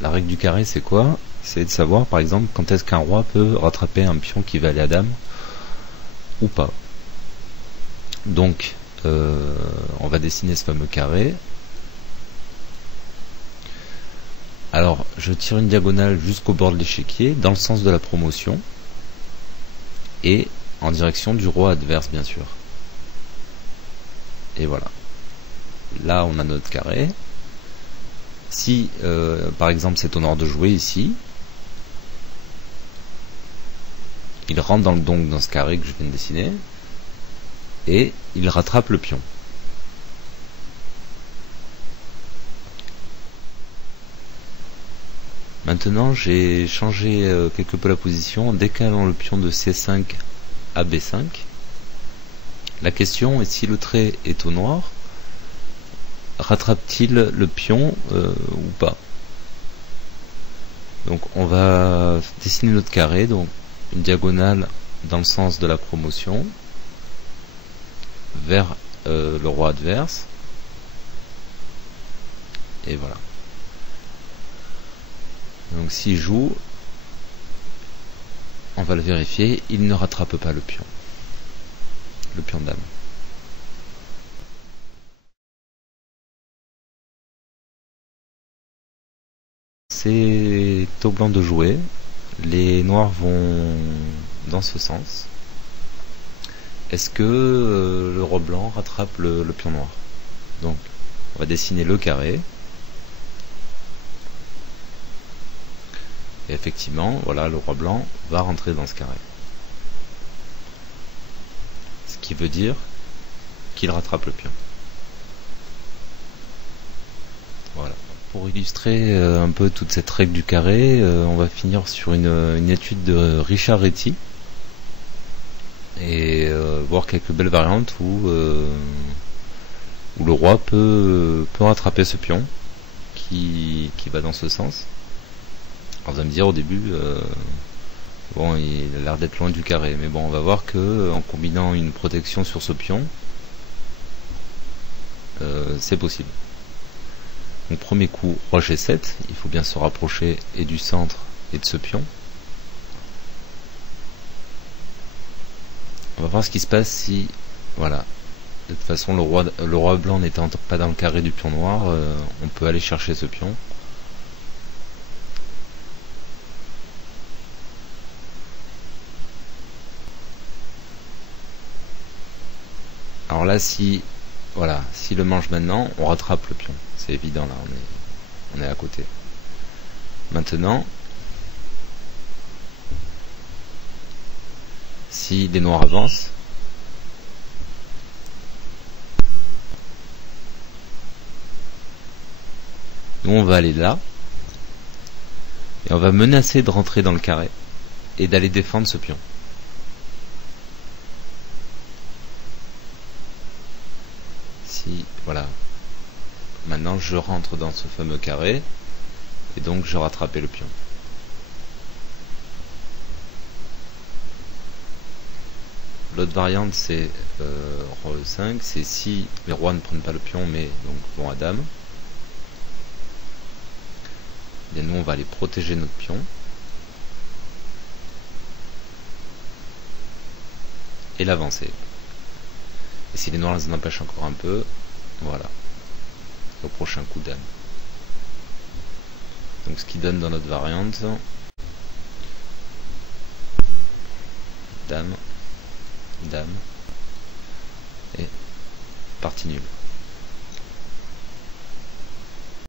la règle du carré, c'est quoi? C'est de savoir, par exemple, quand est-ce qu'un roi peut rattraper un pion qui va aller à dame ou pas. Donc, on va dessiner ce fameux carré. Alors, je tire une diagonale jusqu'au bord de l'échiquier, dans le sens de la promotion, et en direction du roi adverse, bien sûr. Et voilà. Là, on a notre carré. Si, par exemple, c'est au noir de jouer ici, il rentre donc dans ce carré que je viens de dessiner, et il rattrape le pion. Maintenant, j'ai changé quelque peu la position en décalant le pion de C5 à B5. La question est si le trait est au noir, rattrape-t-il le pion ou pas? Donc on va dessiner notre carré, donc une diagonale dans le sens de la promotion vers le roi adverse, et voilà. Donc s'il joue, on va le vérifier, il ne rattrape pas le pion dame. C'est au blanc de jouer, les noirs vont dans ce sens. Est-ce que le roi blanc rattrape le pion noir? Donc on va dessiner le carré. Et effectivement, voilà, le roi blanc va rentrer dans ce carré. Ce qui veut dire qu'il rattrape le pion. Voilà. Pour illustrer un peu toute cette règle du carré, on va finir sur une étude de Richard Reti et voir quelques belles variantes où le roi peut rattraper ce pion qui va dans ce sens. Alors vous allez me dire au début, bon, il a l'air d'être loin du carré, mais bon, on va voir que en combinant une protection sur ce pion, c'est possible. Donc premier coup, roi G7, il faut bien se rapprocher et du centre et de ce pion. On va voir ce qui se passe si, voilà, de toute façon le roi blanc n'étant pas dans le carré du pion noir, on peut aller chercher ce pion. Alors là, si le mange maintenant, on rattrape le pion. C'est évident, là, on est à côté. Maintenant, si les noirs avancent, nous on va aller là, et on va menacer de rentrer dans le carré, et d'aller défendre ce pion. Voilà. Maintenant je rentre dans ce fameux carré et donc je rattrape le pion. L'autre variante c'est roi E5, c'est si les rois ne prennent pas le pion mais donc vont à dame. Et nous on va aller protéger notre pion. Et l'avancer. Et si les noirs les en empêchent encore un peu, voilà, au prochain coup dame. Donc ce qui donne dans notre variante, dame, dame, et partie nulle.